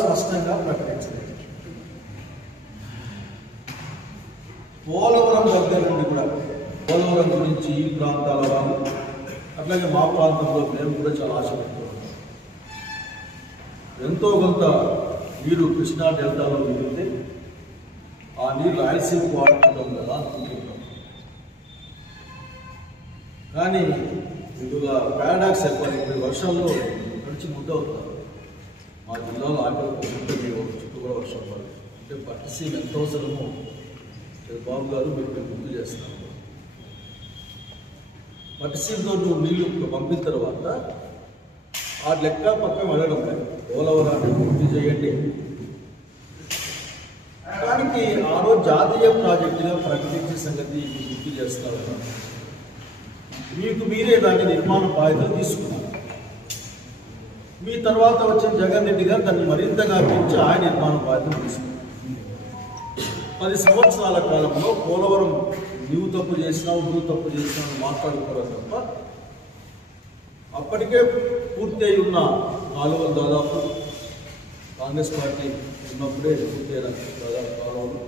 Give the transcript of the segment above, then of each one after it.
స్పష్టంగా ప్రకటించలేదు. పోలవరం దగ్గర నుండి కూడా పోలవరం గురించి ఈ ప్రాంతాల వాళ్ళు అట్లాగే మా ప్రాంతంలో మేము కూడా చాలా ఆశపడుతున్నాం. ఎంతో కొంత నీరు కృష్ణా డెల్టాలో మిగిలితే ఆ నీరు రాయలసీమకు వాడుకుంటాం కదా అనుకుంటున్నాం. కానీ ఇందులో పారాడాక్స్ చెప్పాలి, వర్షంలో నడిచి ముద్దవుతారు. మా జిల్లాలో ఆకలి చుట్టూ కూడా వర్షం పడదు. అంటే పట్టిసీమ ఎంత అవసరమో బాబు గారు మీరు గుర్తు చేస్తున్నారు. పట్టిసీమతో నువ్వు నీళ్లు పంపిన తర్వాత ఆ లెక్క పక్కన అడగడం లేదు, పోలవరాన్ని పూర్తి చేయండి. దానికి ఆ రోజు జాతీయ ప్రాజెక్టుగా ప్రకటించే సంగతి గుర్తు చేస్తారు. మీకు మీరే దాని నిర్మాణ బాధ్యతలు తీసుకున్నారు. మీ తర్వాత వచ్చిన జగన్ రెడ్డి గారు దాన్ని మరింతగా పెంచి ఆయన నిర్మాణ బాధ్యత తీసుకున్నారు. 10 సంవత్సరాల కాలంలో పోలవరం నువ్వు తప్పు చేసినావు మాట్లాడుకోవడం తప్ప అప్పటికే పూర్తి అయి ఉన్న కాలువలు దాదాపు కాంగ్రెస్ పార్టీ ఉన్నప్పుడే పూర్తయిన దాదాపు కాలువలు.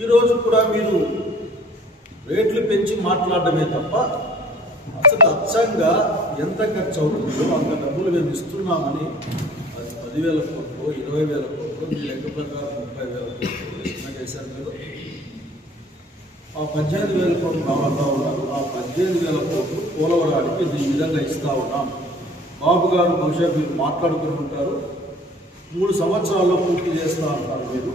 ఈరోజు కూడా మీరు రేట్లు పెంచి మాట్లాడడమే తప్ప అసలు అచ్చంగా ఎంత ఖర్చు అవుతుందో అంత డబ్బులు మేము ఇస్తున్నామని 10,000 కోట్లు 20,000 కోట్లు మీ లెక్క ప్రకారం 30,000 కోట్లు చేశారు. మీరు ఆ 18,000 కోట్లు రావతా ఉన్నారు. ఆ 18,000 కోట్లు పోలవరానికి ఈ విధంగా ఇస్తా ఉన్నాం. బాబు గారు బహుశా మీరు మాట్లాడుకుని ఉంటారు, 3 సంవత్సరాల్లో పూర్తి చేస్తా ఉంటారు మీరు.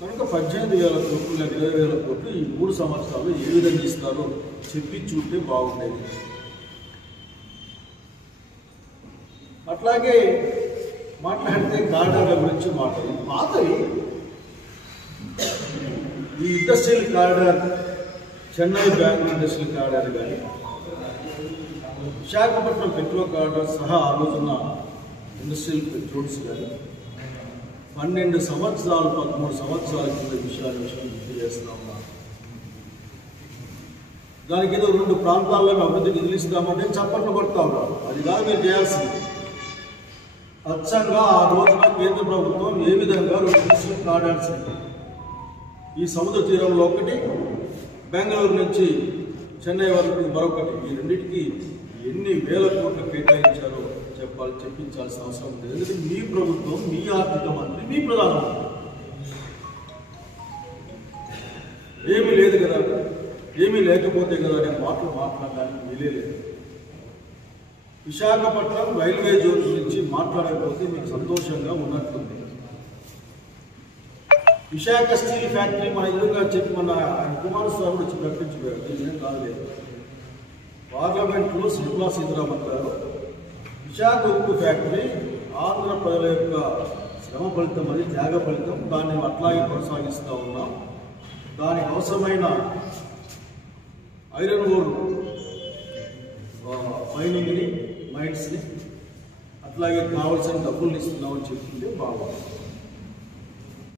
కనుక 18,000 కోట్లు లేదా 20,000 కోట్లు ఈ 3 సంవత్సరాలు ఏ విధంగా ఇస్తారో చెప్పి చూస్తే బాగుండేది. అట్లాగే మాట్లాడితే కారిడార్ల గురించి మాట్లాడి పాతవి ఈ industrial corridor, Chennai Bengaluru industrial corridor కానీ విశాఖపట్నం పెట్రో కారిడార్ సహా ఆ రోజున్న ఇండస్ట్రియల్ రోడ్స్ కానీ 12 సంవత్సరాలు 13 సంవత్సరాల కింద విషయం గుర్తు చేస్తా ఉన్నారు. దానికి ఏదో 2 ప్రాంతాల్లో అభివృద్ధికి నిలుస్తామంటే చప్పట్లు కొడతా ఉన్నారు. అది కాదు మీరు చేయాల్సింది. అచ్చంగా ఆ రోజున కేంద్ర ప్రభుత్వం ఏ విధంగా 2 ఇండస్ట్రియల్ కారిడార్స్ ఈ సముద్ర తీరంలో ఒకటి, బెంగళూరు నుంచి చెన్నై వరకు మరొకటి, ఈ రెండింటికి ఎన్ని వేల కోట్లు కేటాయించారో చెప్పించాల్సిన అవసరం ఉంది. ఎందుకంటే మీ ప్రభుత్వం, మీ ఆర్థిక మంత్రి, మీ ప్రధానమంత్రి ఏమీ లేదు కదా, ఏమీ లేకపోతే కదా అనే మాటలు మాట్లాడడానికి వీలేదు. విశాఖపట్నం రైల్వే జోన్ గురించి మాట్లాడకపోతే మీకు సంతోషంగా ఉన్నట్టుంది. విశాఖ స్టీల్ ఫ్యాక్టరీ మన ఎదురుగా చెప్పి మన కుమారస్వామి వచ్చి ప్రకటించిపోయారు. ఇదేం కాలేదు. పార్లమెంట్లో నిర్మలా సీతారామన్ గారు విశాఖ ఉక్కు ఫ్యాక్టరీ ఆంధ్ర ప్రజల యొక్క శ్రమ ఫలితం, అది త్యాగ ఫలితం, దాన్ని అట్లాగే కొనసాగిస్తూ ఉన్నాం. దానికి అవసరమైన ఐరన్ ఓర్ మైనింగ్ని, మైండ్స్ని అట్లాగే కావాల్సిన డబ్బుల్ని ఇస్తున్నామని చెప్తుంటే బాగుంది.